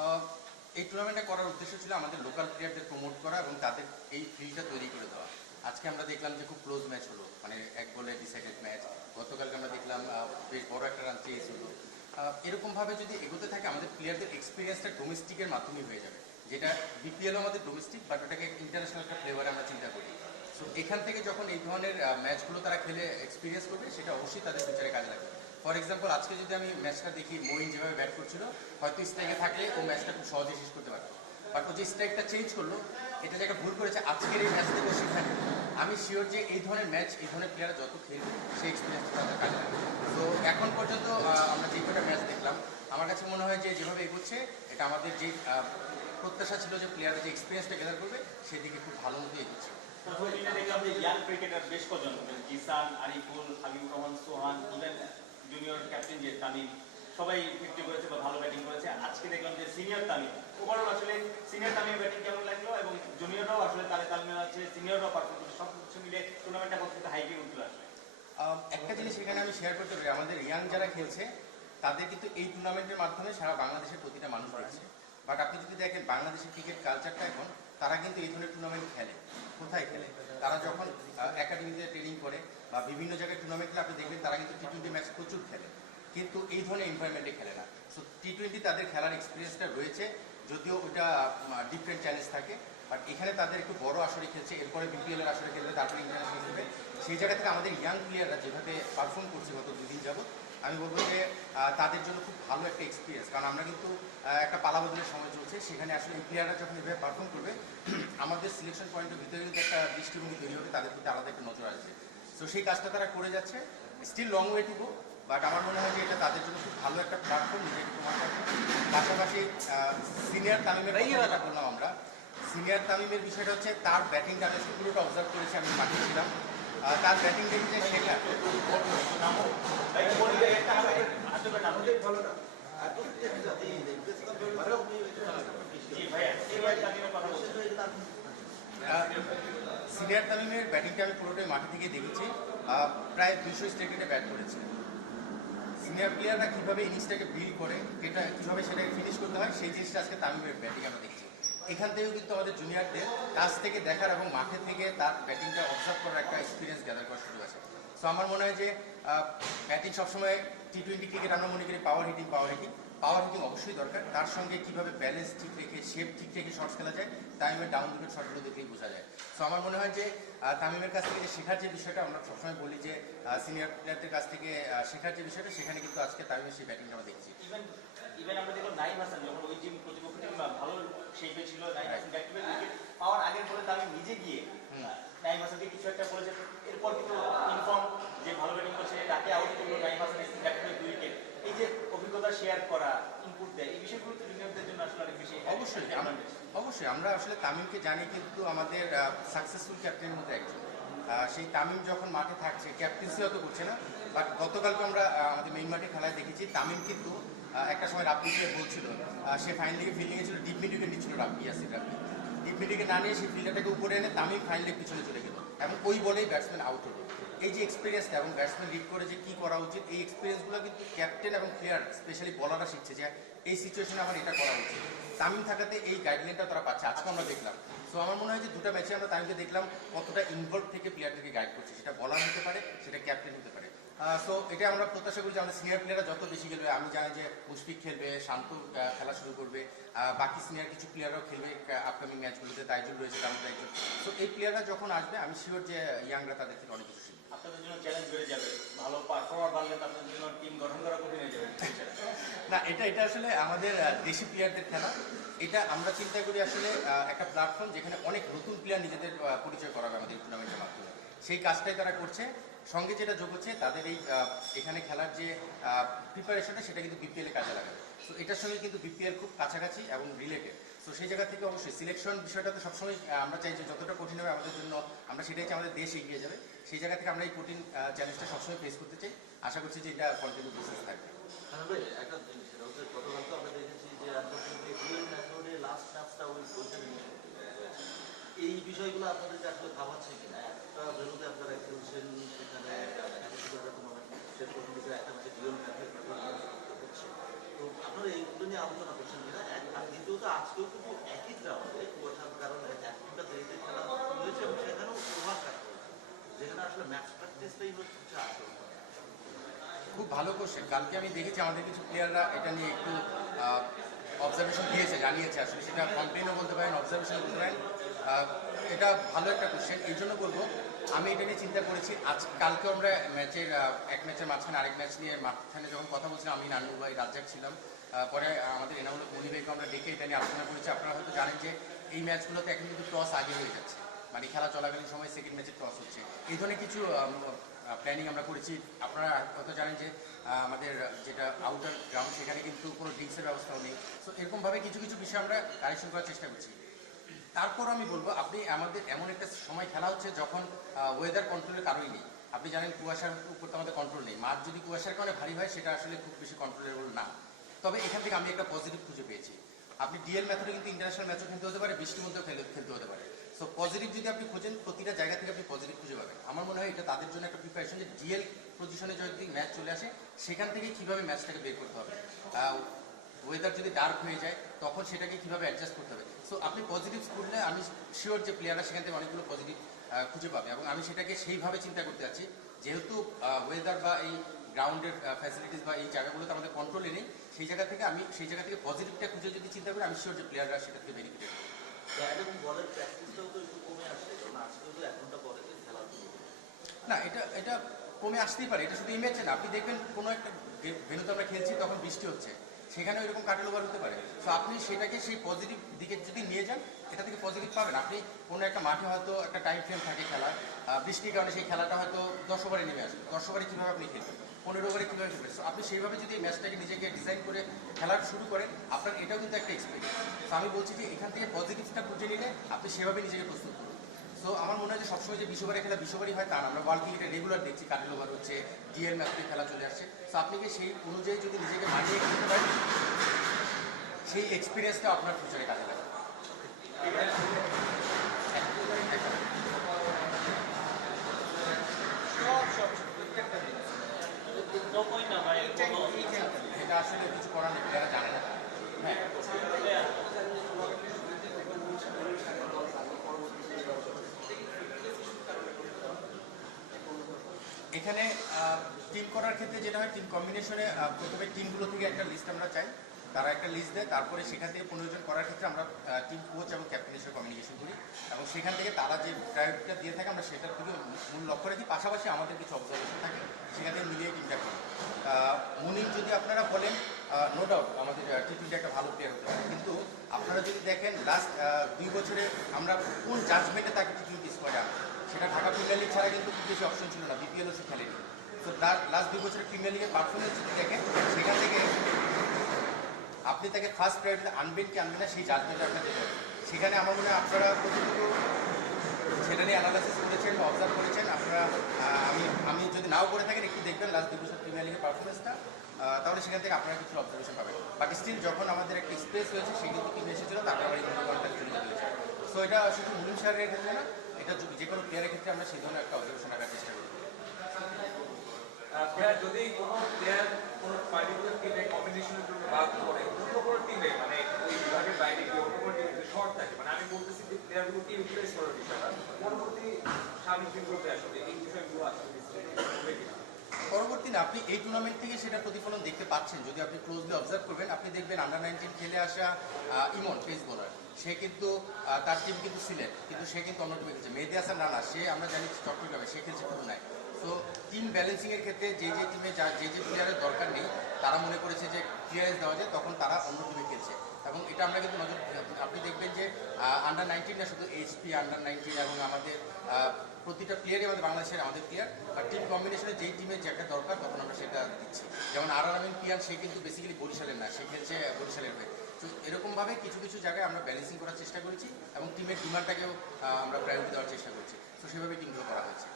আহ, এই টুর্নামেন্টটা করার উদ্দেশ্য ছিল আমাদের লোকাল প্লেয়ারদের প্রমোট করা এবং তাদের এই ফিল্ডটা তৈরি করে দেওয়া। আজকে আমরা দেখলাম যে খুব ক্লোজ ম্যাচ হলো, মানে এক বলে ডিসাইডেড ম্যাচ। গতকালকে আমরা দেখলাম বেশ বড় একটা রান চেস হলো। এরকমভাবে যদি এগোতে থাকে আমাদের প্লেয়ারদের এক্সপিরিয়েন্সটা ডোমেস্টিকের মাধ্যমেই হয়ে যাবে, যেটা বিপিএলও আমাদের ডোমেস্টিক, বাট ওটাকে ইন্টারন্যাশনাল একটা ফ্লেভারে আমরা চিন্তা করি। সো এখান থেকে যখন এই ধরনের ম্যাচগুলো তারা খেলে এক্সপিরিয়েন্স করবে, সেটা অবশ্যই তাদের ফিউচারে কাজে লাগবে। ফর এক্সাম্পল, আজকে যদি আমি ম্যাচটা দেখি, মঈন যেভাবে ব্যাট করছিল, হয়তো স্ট্রাইকে থাকলে ও ম্যাচটা খুব সহজেই শেষ করতে পারতো, বাট ও যে স্ট্রাইকটা চেঞ্জ করলো, এটা যে একটা ভুল করেছে আজকের এই ম্যাচ থেকে সেখানে আমি শিওর যে এই ধরনের ম্যাচ, এই ধরনের প্লেয়ার যত খেলবে সেই এক্সপিরিয়েন্সটা তাদের কাজে লাগবে। তো এখন পর্যন্ত আমরা যে কটা ম্যাচ দেখলাম, আমার কাছে মনে হয় যে যেভাবে এগোচ্ছে, এটা আমাদের যে প্রত্যাশা ছিল যে প্লেয়াররা যে এক্সপিরিয়েন্সটা গেদার করবে, সেদিকে খুব ভালো মতো এগোচ্ছে। প্রথম দিনে দেখলাম যে ইয়াং ক্রিকেটার বেশ কজন, জিসান, আরিফুল, হাবিবুর রহমান, সোহান, ইভেন জুনিয়র ক্যাপ্টেন যে তামিম, সবাই 50 করেছে বা ভালো ব্যাটিং করেছে। আজকে দেখলাম যে সিনিয়র তামিম, ওভারঅল আসলে সিনিয়র তামিমের ব্যাটিং কেমন লাগলো, এবং জুনিয়ররাও আসলে তালে তাল মেলাচ্ছে, সিনিয়ররাও পারফর্ম করছে, সব কিছু মিলে টুর্নামেন্টটা কতটা হাইকে উঠলো আসলে। একটা জিনিস এখানে আমি শেয়ার করতে পারি, আমাদের ইয়াং যারা খেলছে তাদের কিন্তু এই টুর্নামেন্টের মাধ্যমে সারা বাংলাদেশের প্রতিটা মানুষ দেখছে। বাট আপনি যদি দেখেন বাংলাদেশের ক্রিকেট কালচারটা এখন, তারা কিন্তু এই ধরনের টুর্নামেন্ট খেলে। কোথায় খেলে? তারা যখন একাডেমিতে ট্রেনিং করে বা বিভিন্ন জায়গায় টুর্নামেন্ট খেলে, আপনি দেখবেন তারা কিন্তু টি-20 ম্যাচ প্রচুর খেলে, কিন্তু এই ধরনের এনভায়রনমেন্টে খেলে না। সো টি-20 তাদের খেলার এক্সপিরিয়েন্সটা রয়েছে, যদিও ওটা ডিফারেন্ট চ্যালেঞ্জ থাকে, বাট এখানে তাদের একটু বড় আসরে খেলছে, এরপরে বিপিএল এর আসরে খেলবে, তারপরে ইন্টারন্যাশনাল খেলবে। সেই জায়গা থেকে আমাদের ইয়াং প্লেয়াররা যেভাবে পারফর্ম করছে গত দুদিন যাবত, আমি বলবো যে তাদের জন্য খুব ভালো একটা এক্সপিরিয়েন্স। কারণ আমরা কিন্তু একটা পালাবদলের সময় চলছে, সেখানে আসলে এই প্লেয়াররা যখন এভাবে পারফর্ম করবে, আমাদের সিলেকশন পয়েন্টের ভিতরে কিন্তু একটা দৃষ্টিভঙ্গি তৈরি হবে, তাদের প্রতি আলাদা একটা নজর আসবে। তো সেই কাজটা তারা করে যাচ্ছে। Still long way to go, but আমার মনে হয় যে এটা তাদের জন্য খুব ভালো একটা প্ল্যাটফর্ম নিজেকে প্রমাণ করার। পাশাপাশি সিনিয়র তামিমের কথা বললাম আমরা, সিনিয়র তামিমের বিষয়টা হচ্ছে তার ব্যাটিংটা আমি পুরোটা অবজার্ভ করেছি, আমি মাঠে ছিলাম। তার ব্যাটিং দেখে যে শেখা সিনিয়র তামিমের ব্যাটিংটা আমি পুরোটাই মাঠে থেকে দেখেছি। প্রায় 200 স্ট্রাইকে ব্যাট করেছে। সিনিয়র প্লেয়াররা কীভাবে ইনিংসটাকে বিল্ড করে, এটা কীভাবে সেটাকে ফিনিশ করতে হয়, সেই জিনিসটা আজকে তামিমের ব্যাটিং আমরা দেখছি। এখান থেকেও কিন্তু আমাদের জুনিয়রদের কাছ থেকে দেখার এবং মাঠে থেকে তার ব্যাটিংটা অবজার্ভ করার একটা এক্সপিরিয়েন্স গ্যাদার করার সুযোগ আছে। সো আমার মনে হয় যে ব্যাটিং সবসময় টি-20 ক্রিকেট আমরা মনে করি পাওয়ার হিটিং, পাওয়ার হিটিং অবশ্যই দরকার, তার সঙ্গে কীভাবে ব্যালেন্স ঠিক রেখে, শেপ ঠিক রেখে শর্টস খেলা যায়, তামিমের ডাউন উইকেট শটগুলো দেখলেই বোঝা যায়। সো আমার মনে হয় যে তামিমের কাছ থেকে যে শেখার যে বিষয়টা, আমরা সবসময় বলি যে সিনিয়র প্লেয়ারদের কাছ থেকে শেখার যে বিষয়টা, সেখানে কিন্তু আজকে তামিমের সেই ব্যাটিংটা আমরা দেখছি। ইভেন আমরা দেখলাম নাইম হাসান যখন ওই টিম, প্রতিপক্ষ টিম ভালো শেপে ছিল, Naim Hasan back to back wicket পাওয়ার আগের পরে তামিম নিজে গিয়ে নাইম হাসানকে কিছু একটা বলেছে। এরপর কিন্তু ইনফর্ম যে ভালো ব্যাটিং করছে তাকে আউট করলো, Naim Hasan back to back wicket. এই যে অভিজ্ঞতা শেয়ার করা, ইনপুট দেয়, এই বিষয়গুলো তো জুনিয়রদের জন্য আসলে অনেক বেশি। অবশ্যই আমরা আসলে তামিমকে জানি কিন্তু আমাদের সাকসেসফুল ক্যাপ্টেনের মধ্যে একজন। সেই তামিম যখন মাঠে থাকছে, ক্যাপ্টেন্সি হয়তো করছে না, বাট গতকালকে আমরা আমাদের মেইন মাঠে খেলায় দেখেছি তামিম কিন্তু একটা সময় রাব্বিকে বলছিল, সে ফাইনাল লিগে ফিল্ডিংয়ে ছিল, ডিপ মিড উইকেট নিচ্ছিল ইয়াসির রাব্বি, ডিপ মিড উইকেট না নিয়ে সেই ফিল্ডারটাকে উপরে এনে তামিম ফাইনাল লিগ পিছনে চলে গেল এবং ওই বলেই ব্যাটসম্যান আউট হলো। এই যে এক্সপিরিয়েন্সটা এবং ব্যাটসম্যান লিড করে যে কী করা উচিত, এই এক্সপিরিয়েন্সগুলো কিন্তু ক্যাপ্টেন এবং প্লেয়ার, স্পেশালি বলাররা শিখছে যে এই সিচুয়েশনে আমার এটা করা উচিত। তামিম থাকাতে এই গাইডলাইনটা তারা পাচ্ছে, আজকে আমরা দেখলাম। সো আমার মনে হয় যে দুটো ম্যাচে আমরা তামিমকে দেখলাম কতটা ইনভলভ থেকে প্লেয়ারদেরকে গাইড করছে, সেটা বলার হতে পারে, সেটা ক্যাপ্টেন হতে পারে। সো এটা আমরা প্রত্যাশা করি যে আমাদের সিনিয়র প্লেয়াররা যত বেশি খেলবে, আমি জানি যে মুশফিক খেলবে, শান্ত খেলা শুরু করবে, বাকি সিনিয়র কিছু প্লেয়াররাও খেলবে আপকামিং ম্যাচগুলোতে, তাইজুল রয়েছে, তামিম তাইজুল। সো এই প্লেয়াররা যখন আসবে, আমি শিওর যে ইয়াংরা তাদের থেকে অনেক কিছু শিখবে। আপনাদের জন্য চ্যালেঞ্জ বেড়ে যাবে, ভালো পারফর্মার বাড়লে আপনাদের জন্য টিম গঠন করা কঠিন হয়ে যাবে। না, এটা আসলে আমাদের দেশি প্লেয়ারদের খেলা। এটা আমরা চিন্তা করি আসলে একটা প্ল্যাটফর্ম যেখানে অনেক নতুন প্লেয়ার নিজেদের পরিচয় করাবে আমাদের এই টুর্নামেন্টের মাধ্যমে। সেই কাজটাই তারা করছে। সঙ্গে যেটা যোগ হচ্ছে তাদের এই এখানে খেলার যে প্রিপারেশনটা, সেটা কিন্তু বিপিএলে কাজে লাগাবে। সো এটার সঙ্গে কিন্তু বিপিএল খুব কাছাকাছি এবং রিলেটেড। সো সেই জায়গা থেকে অবশ্যই সিলেকশন বিষয়টা তো সবসময় আমরা চাই যে যতটা কঠিন হবে আমাদের জন্য, আমরা সেটাই চাই আমাদের দেশ এগিয়ে যাবে। সেই জায়গা থেকে আমরা এই কঠিন চ্যালেঞ্জটা সবসময় ফেস করতে চাই। আশা করছি যে এটা কন্টিনিউ বেসিস থাকবে। একটা জিনিস সেটা হচ্ছে, গতকাল তো আমরা দেখেছি যে লাস্ট ম্যাচটা এই বিষয়গুলো আপনাদেরকে আসলে ভাবাচ্ছে কিনা? একটা ভেনুতে আপনারা খেলছেন, সেখানে শেষ পর্যন্ত একটা ম্যাচে ডিওল ম্যাচের হচ্ছে, তো আপনারা এইগুলো নিয়ে আলোচনা করছেন কিনা? যেহেতু আজকেও কিন্তু একই গ্রাউন্ডে কুয়াশার কারণে এক ঘন্টা দেরিতে খেলা হয়েছে এবং সেখানেও প্রভাব কাজ করেছে, যেখানে আসলে ম্যাচ প্র্যাকটিসটাই হচ্ছে আসল। খুব ভালো কোশ্চেন। কালকে আমি দেখেছি আমাদের কিছু প্লেয়াররা এটা নিয়ে একটু অবজারভেশন দিয়েছে, জানিয়েছে, আসলে সেটা কমপ্লেনও বলতে পারেন, অবজারভেশন বলতে পারেন। এটা ভালো একটা কোশ্চেন। এই জন্য বলবো, আমি এটা নিয়ে চিন্তা করেছি। কালকে আমরা ম্যাচের এক ম্যাচের মাঝখানে আরেক ম্যাচ নিয়ে মাঝখানে যখন কথা বলছিলাম, আমি নান্নু ভাই রাজ্জাক ছিলাম, পরে আমাদের এনামুল মনিভাইকে আমরা ডেকে এটা নিয়ে আলোচনা করেছি। আপনারা হয়তো জানেন যে এই ম্যাচগুলোতে এখন কিন্তু টস আগে হয়ে যাচ্ছে, মানে খেলা চলাকালীন সময় সেকেন্ড ম্যাচে টস হচ্ছে। এই ধরনের কিছু প্ল্যানিং আমরা করেছি। আপনারা হয়তো জানেন যে আমাদের যেটা আউটার গ্রাউন্ড সেখানে কিন্তু কোনো ড্রিঙ্কসের ব্যবস্থাও নেই। সো এরকমভাবে কিছু কিছু বিষয় আমরা কারেকশন করার চেষ্টা করছি। তারপর আমি বলবো, আপনি আমাদের এমন একটা সময় খেলা হচ্ছে যখন ওয়েদার কন্ট্রোলের কারোই নেই। আপনি জানেন কুয়াশার উপর তো আমাদের কন্ট্রোল নেই। মাঠ যদি কুয়াশার কারণে ভারী হয় সেটা আসলে খুব বেশি কন্ট্রোলেবল না। তবে এখান থেকে আমি একটা পজিটিভ খুঁজে পেয়েছি। আপনি ডিএল ম্যাথডে কিন্তু ইন্টারন্যাশনাল ম্যাচও খেলতে হতে পারে, বৃষ্টির মধ্যেও খেলতে হতে পারে। সো পজিটিভ যদি আপনি খোঁজেন, প্রতিটা জায়গা থেকে আপনি পজিটিভ খুঁজে পাবেন। আমার মনে হয় এটা তাদের জন্য একটা প্রিপারেশন, যে ডিএল পজিশনে যদি ম্যাচ চলে আসে সেখান থেকে কীভাবে ম্যাচটাকে বের করতে হবে। ওয়েদার যদি ডার্ক হয়ে যায় তখন সেটাকে কীভাবে অ্যাডজাস্ট করতে হবে। সো আপনি পজিটিভ করলে আমি শিওর যে প্লেয়াররা সেখান থেকে অনেকগুলো পজিটিভ খুঁজে পাবে, এবং আমি সেটাকে সেইভাবে চিন্তা করতে যাচ্ছি। যেহেতু ওয়েদার বা এই গ্রাউন্ডের ফ্যাসিলিটিস বা এই জায়গাগুলোতে আমাদের কন্ট্রোলে নেই, সেই জায়গা থেকে পজিটিভটা খুঁজে যদি চিন্তা করি, আমি শিওর যে প্লেয়াররা সেটা থেকে বেনিফিট হবে। ব্যাট এবং বলের প্র্যাকটিসটাও তো একটু কমে আসছে, কারণ আজকেও তো 1 ঘন্টা পরে তো খেলা শুরু হবে। না, এটা কমে আসতেই পারে। এটা শুধু এই ম্যাচে না, আপনি দেখবেন কোনো একটা ভেন্যুতে আমরা খেলছি তখন বৃষ্টি হচ্ছে, সেখানেও এরকম কাটেল ওভার হতে পারে। তো আপনি সেটাকে সেই পজিটিভ দিকে যদি নিয়ে যান, এটা থেকে পজিটিভ পাবেন। আপনি কোনো একটা মাঠে হয়তো একটা টাইম ফ্রেম থাকে খেলার, বৃষ্টির কারণে সেই খেলাটা হয়তো 10 ওভারে নেমে আসবে। 10 ওভারে কীভাবে আপনি খেলবেন, 15 ওভারে কীভাবে খেলবেন। সো আপনি সেইভাবে যদি এই ম্যাচটাকে নিজেকে ডিজাইন করে খেলার শুরু করেন, আপনার এটাও কিন্তু একটা এক্সপিরিয়েন্স। তো আমি বলছি যে এখান থেকে পজিটিভটা খুঁজে নিলে আপনি সেভাবে নিজেকে প্রস্তুত করুন। সো আমার মনে হয় যে সবসময় যে 20 ওভারে খেলা 20 ওভারই হয় তা না। আমরা ওয়ার্ল্ড ক্রিকেটে রেগুলার দেখছি কাটেল ওভার হচ্ছে, ডিএল ম্যাচে খেলা চলে আসছে। সো আপনি কি সেই অনুযায়ী যদি নিজেকে মানিয়ে খেলতে পারেন, সেই এক্সপিরিয়েন্সটা আপনার ফিউচারে কাজে লাগবে। এটা আসলে কিছু করার নেই, যারা জানে না। হ্যাঁ, এখানে টিম করার ক্ষেত্রে যেটা হয়, টিম কম্বিনেশনে প্রথমে টিমগুলো থেকে একটা লিস্ট আমরা চাই, তারা একটা লিস্ট দেয়। তারপরে সেখান থেকে 15 জন করার ক্ষেত্রে আমরা টিম কোচ এবং ক্যাপ্টেনের সাথে কমিউনিকেশন করি, এবং সেখান থেকে তারা যে প্রায়োরিটিটা দিয়ে থাকে আমরা সেটার দিকে মূল লক্ষ্য রাখি। পাশাপাশি আমাদের কিছু অবজারভেশন থাকে, সেখান থেকে মিলিয়ে টিমটা করি। মুনির যদি আপনারা বলেন, নো ডাউট আমাদের টি20 একটা ভালো প্লেয়ার হতে পারে, কিন্তু আপনারা যদি দেখেন লাস্ট 2 বছরে আমরা কোন জাজমেন্টে তাকে টি20 স্কোয়াডে আনবো, সেটা ঢাকা প্রিমিয়ার লিগ ছাড়া কিন্তু খুব বেশি অপশন ছিল না, বিপিএলও সে খেলেনি। তো লাস্ট 2 বছরের প্রিমিয়ার লিগের পারফরমেন্স যদি দেখেন, সেখান থেকে আপনি তাকে ফার্স্ট প্রায়োরিটিতে আনবেন কি আনবেন না সেই জাজমেন্টে আপনার যেতে হবে। সেখানে আমার মনে হয় আপনারা কতটুকু সেটা নিয়ে অ্যানালাইসিস করেছেন বা অবজার্ভ করেছেন। আপনারা আমি যদি নাও করে থাকেন, একটু দেখবেন লাস্ট 2 বছর প্রিমিয়ার লিগের পারফরমেন্সটা, তাহলে সেখান থেকে আপনারা কিছু অবজারভেশন পাবেন। বাট স্টিল যখন আমাদের একটা স্পেস হয়েছে, সে কিন্তু টিম এসেছিল, তারপর আমার এই ঘটনাটা চলে গেছে। সো এটা শুধু মুনিম সাহেবের ক্ষেত্রে না, এটা যে কোনো প্লেয়ারের ক্ষেত্রে আমরা সেই ধরনের একটা অবজারভেশন রাখার চেষ্টা করি। যদি কোনো প্লেয়ার কোনো পার্টিকুলার টিমে কম্বিনেশনের জন্য বাদ পড়ে, অন্য কোনো টিমে মানে ওই বিভাগের বাইরে গিয়ে অন্য কোনো টিমে শর্ট থাকে, মানে আমি বলতেছি যে প্লেয়ারগুলোকে ইউটিলাইজ করার বিষয়টা পরবর্তী সাময়িক দিনগুলোতে আসলে এই বিষয়গুলো আসলে হবে কিনা। পরবর্তী না, আপনি এই টুর্নামেন্ট থেকে সেটা প্রতিফলন দেখতে পাচ্ছেন। যদি আপনি ক্লোজলি অবজার্ভ করবেন, আপনি দেখবেন আন্ডার-19 খেলে আসা ইমন পেস বোলার, সে কিন্তু তার টিম কিন্তু সিলেট, কিন্তু সে কিন্তু অন্য টিমে খেলছে। মেহেদী হাসান রানা, সে আমরা জানি চট্টগ্রামে, সে খেলছে খুলনায়। সো টিম ব্যালেন্সিংয়ের ক্ষেত্রে যে টিমে যে প্লেয়ারের দরকার নেই, তারা মনে করেছে যে ক্লিয়ারেন্স দেওয়া যায়, তখন তারা অন্য টিমে খেলছে। এবং এটা আমরা কিন্তু নজর, আপনি দেখবেন যে আন্ডার-19 না, শুধু এইচপি আন্ডার-19 এবং আমাদের প্রতিটা প্লেয়ারই আমাদের আমাদের প্লেয়ার, আর টিম কম্বিনেশনে যেই টিমে যেটা দরকার তখন আমরা সেটা দিচ্ছি। যেমন আমিন পিয়ান, সে কিন্তু বেসিক্যালি বরিশালের না, সে খেলছে বরিশালের হয়ে। তো এরকমভাবে কিছু কিছু জায়গায় আমরা ব্যালেন্সিং করার চেষ্টা করেছি, এবং টিমের ডিমান্ডটাকেও আমরা প্রায়োরিটি দেওয়ার চেষ্টা করছি। তো সেভাবে টিমগুলো করা হয়েছে।